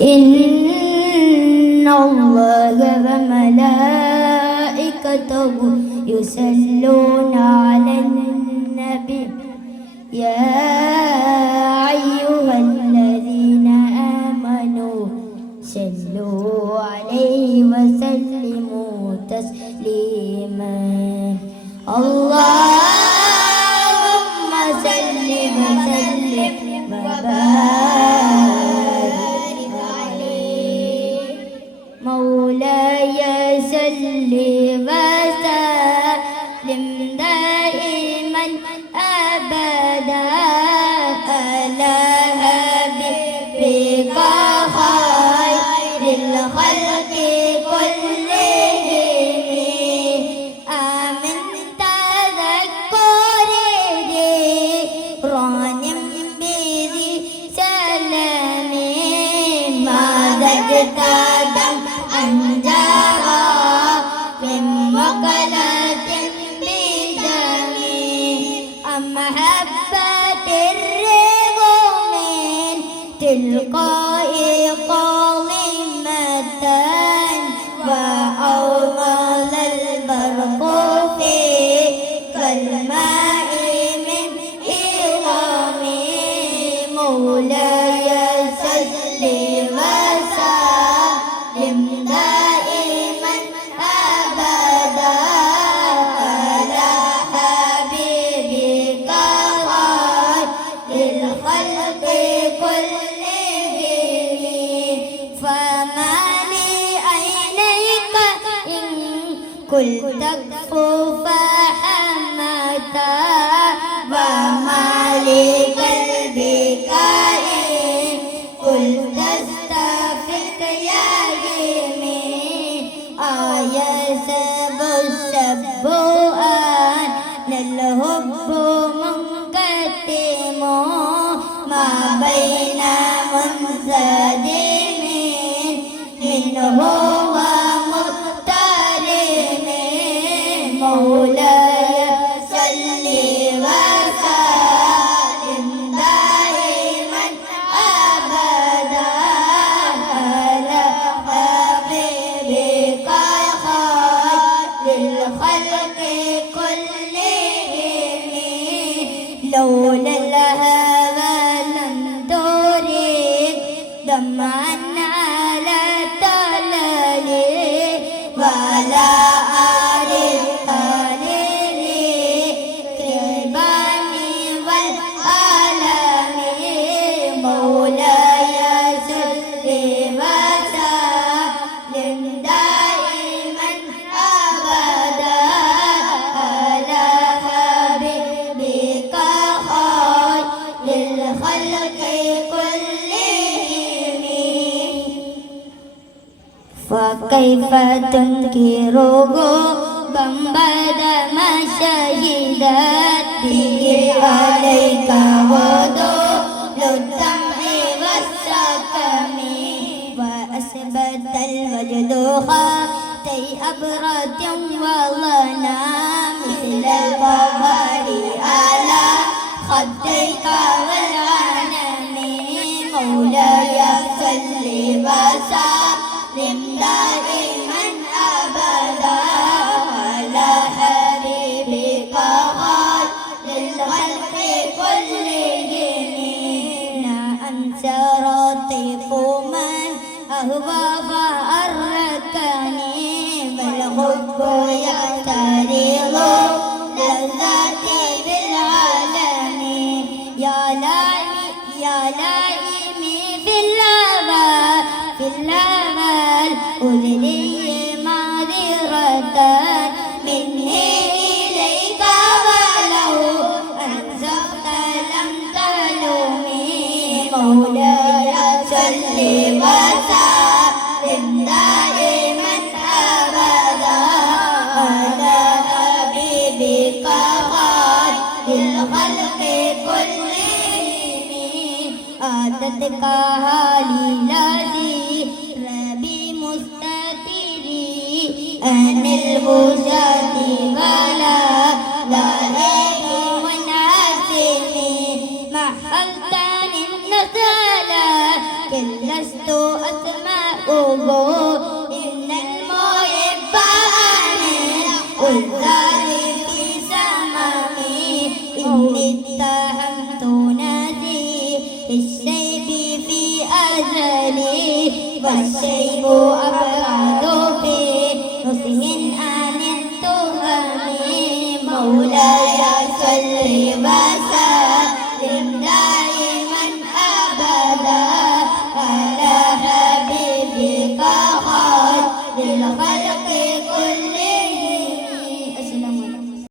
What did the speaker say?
إن الله وملائكته يصلون على النبي يا أيها الذين آمنوا صلوا عليه وسلموا تسليما اللهم صل وسلم وبارك عليه مولاي صل وسلم دائما أبدا على حبيبك خير الخلق كلهم آمن تذكر ذكران بذي سلام ما زدت دمعا جرى من مقلة بدم أم حبة الرغم تلقاء قاضمة وأومض البرق في كالماء من إغام مولاي صل وسلم دائما أبدا على حبيبك خير الخلق كلهم فما لعينيك إن كنت تكفو فحمتا وما لقلبك إن كنت تستفق يا يمين يسب السب أن الحب منقسم ما بين منسجم منه ومقترم مولاي صل وسلم دائما أبدا على حبيبك خير الخلق كلهم لولا الهوى لم ترد دمعا على تلال ولا أرد قليل كالبان والألم مولاي صل وسلم دائما أبدا على حبيبك خير الخلق كلهم فكيف تنكره بعد ما شهدت به عليك وضوء الدمع والسكم وأثبت الوجد خاتي أبرة وظنا مثل البهار على خديك والغنم مولاي صل وسلم دائما أبدا على حبيبك خير الخلق كلهم أنسى رطيف من أهوى فأركني والحب يعترض لذاتي بالعالم يا لائمي في الأمل أذني معذرة مني إليك ولو أنزغت لم تلومي مولاي صل وسلم دائما أبدا على حبيبك خير الخلق كلهم أتتك حالي الذي ربي مستتري أن البشاة ولا ذلك والناسم محلتني النسالة لست أسمعه